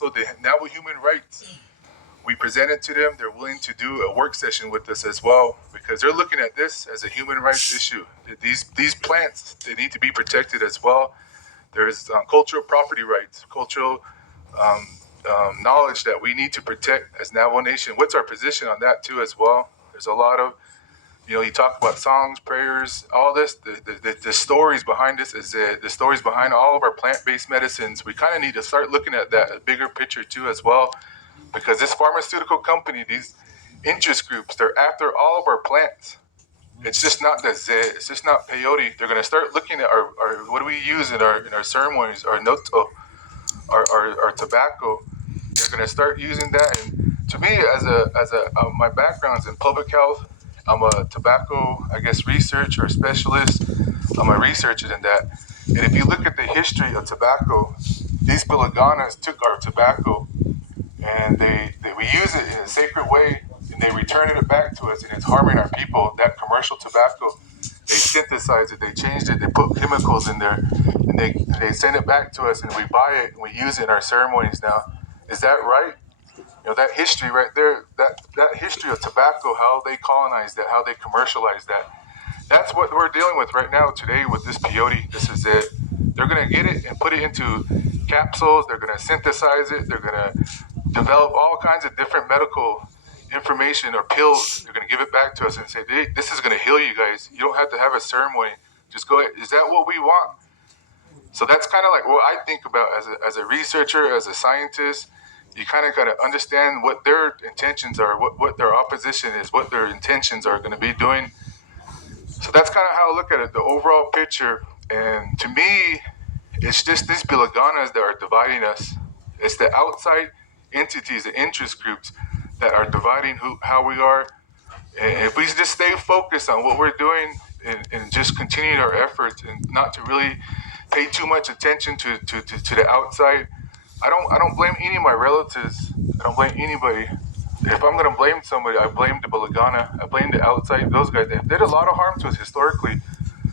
also the Navajo Human Rights. We presented to them. They're willing to do a work session with us as well because they're looking at this as a human rights issue. These plants, they need to be protected as well. There's cultural property rights, cultural um, knowledge that we need to protect as Navajo Nation. What's our position on that too as well? There's a lot of, you talk about songs, prayers, all this. The stories behind this is the stories behind all of our plant-based medicines. We kind of need to start looking at that a bigger picture too as well, because this pharmaceutical company, these interest groups, they're after all of our plants. It's just not the zit. It's just not peyote. They're gonna start looking at our what do we use in our ceremonies, our noto, our tobacco. They're gonna start using that. And to me, as a my background's in public health. I'm a tobacco, I guess, research or specialist. I'm a researcher in that. And if you look at the history of tobacco, these Bilaganas took our tobacco and we use it in a sacred way, and they return it back to us, and it's harming our people. That commercial tobacco, they synthesize it, they changed it, they put chemicals in there, and they send it back to us, and we buy it and we use it in our ceremonies now. Is that right? That history right there, that history of tobacco, how they colonized that, how they commercialized that. That's what we're dealing with right now today with this peyote. This is it. They're gonna get it and put it into capsules. They're gonna synthesize it. They're gonna develop all kinds of different medical information or pills. They're gonna give it back to us and say, hey, "This is gonna heal you guys. You don't have to have a ceremony. Just go ahead." Is that what we want? So that's kind of like what I think about as a researcher, as a scientist. You kind of got to understand what their intentions are, what their opposition is, what their intentions are going to be doing. So that's kind of how I look at it, the overall picture. And to me, it's just these bilaganas that are dividing us. It's the outside entities, the interest groups that are dividing how we are. And if we just stay focused on what we're doing and just continue our efforts and not to really pay too much attention to the outside, I don't blame any of my relatives. I don't blame anybody. If I'm gonna blame somebody, I blame the Balagana. I blame the outside. Those guys, they did a lot of harm to us historically.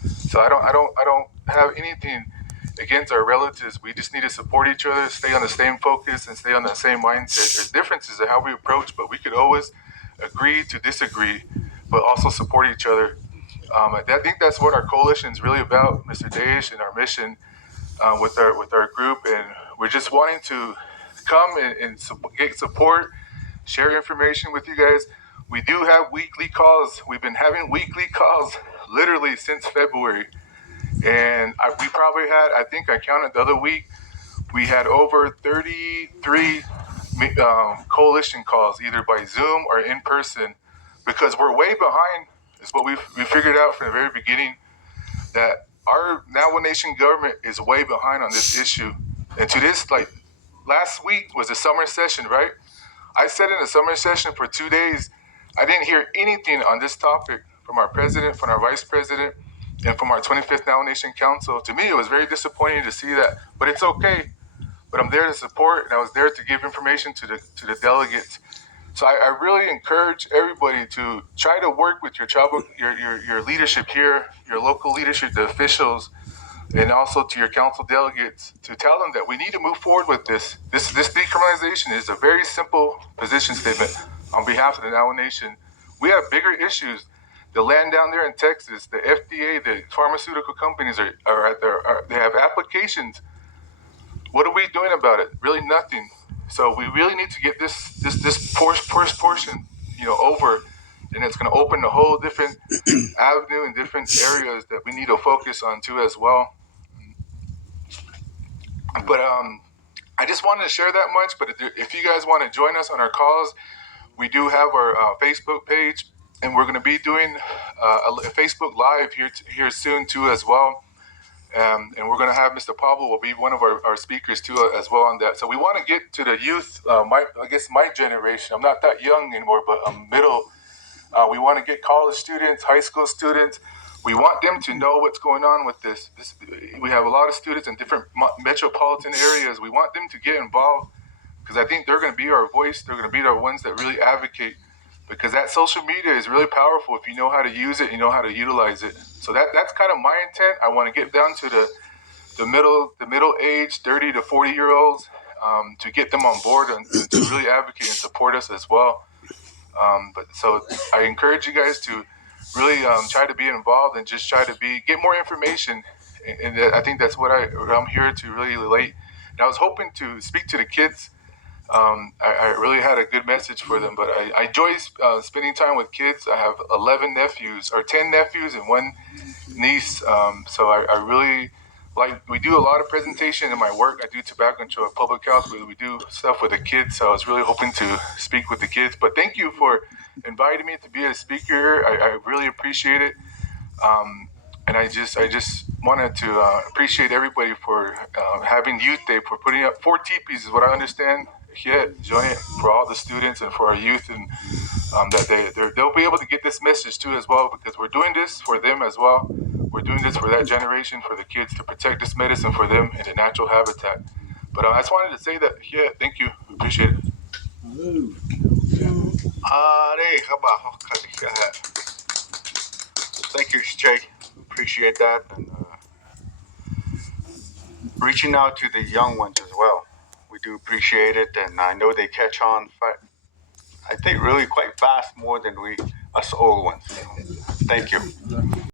So I don't have anything against our relatives. We just need to support each other, stay on the same focus, and stay on the same mindset. There's differences in how we approach, but we could always agree to disagree, but also support each other. I think that's what our coalition is really about, Mr. Daesh, and our mission with our group. And we're just wanting to come and get support, share information with you guys. We do have weekly calls. We've been having weekly calls literally since February. And we probably had, I think I counted the other week, we had over 33 coalition calls, either by Zoom or in person, because we're way behind, is what we figured out from the very beginning, that our Navajo Nation government is way behind on this issue. And to this, like, last week was the summer session, right? I sat in the summer session for 2 days. I didn't hear anything on this topic from our president, from our vice president, and from our 25th Navajo Nation Council. To me, it was very disappointing to see that, but it's okay. But I'm there to support, and I was there to give information to the delegates. So I really encourage everybody to try to work with your tribal, your leadership here, your local leadership, the officials, and also to your council delegates, to tell them that we need to move forward with this. This decriminalization is a very simple position statement on behalf of the Navajo Nation. We have bigger issues. The land down there in Texas, the FDA, the pharmaceutical companies they have applications. What are we doing about it? Really nothing. So we really need to get this portion, over, and it's going to open a whole different avenue and different areas that we need to focus on too as well. But I just wanted to share that much. But if you guys want to join us on our calls, we do have our Facebook page, and we're going to be doing a Facebook Live here soon too as well. And we're going to have Mr. Pablo will be one of our speakers too as well on that. So we want to get to the youth, my generation. I'm not that young anymore, but I'm middle. We want to get college students, high school students. We want them to know what's going on with this. We have a lot of students in different metropolitan areas. We want them to get involved because I think they're going to be our voice. They're going to be the ones that really advocate, because that social media is really powerful if you know how to use it, you know how to utilize it. So that's kind of my intent. I want to get down to the middle age, 30 to 40-year-olds. to get them on board and to really advocate and support us as well. But so I encourage you guys to really try to be involved and just try to get more information. And I think that's what I'm here to really relate. And I was hoping to speak to the kids. I really had a good message for them, but I enjoy spending time with kids. I have 11 nephews, or 10 nephews and one niece. So I really we do a lot of presentation in my work. I do tobacco control, public health. We do stuff with the kids. So I was really hoping to speak with the kids. But thank you for inviting me to be a speaker. I really appreciate it. And I just wanted to appreciate everybody for having Youth Day, for putting up 4 teepees is what I understand here, joint for all the students and for our youth, and that they'll be able to get this message too as well, because we're doing this for them as well. We're doing this for that generation, for the kids, to protect this medicine for them in a natural habitat. But I just wanted to say that, yeah, thank you. Appreciate it. Thank you, Jay. Appreciate that. And reaching out to the young ones as well. We do appreciate it, and I know they catch on, I think, really quite fast, more than us old ones. So, thank you.